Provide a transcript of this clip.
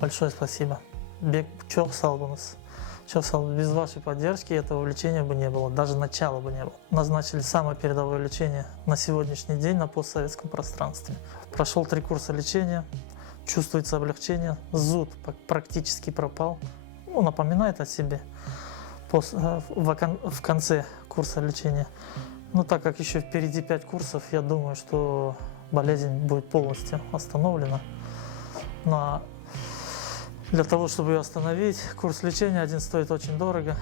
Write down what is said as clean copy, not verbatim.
Большое спасибо. Бек çok sağ olunuz. Çok sağ olun. Без вашей поддержки этого лечения бы не было, даже начала бы не было. Назначили самое передовое лечение на сегодняшний день на постсоветском пространстве. Прошел 3 курса лечения, чувствуется облегчение, зуд практически пропал. Ну, напоминает о себе в конце курса лечения. Но так как еще впереди 5 курсов, я думаю, что болезнь будет полностью остановлена. Но для того, чтобы ее остановить, курс лечения один стоит очень дорого.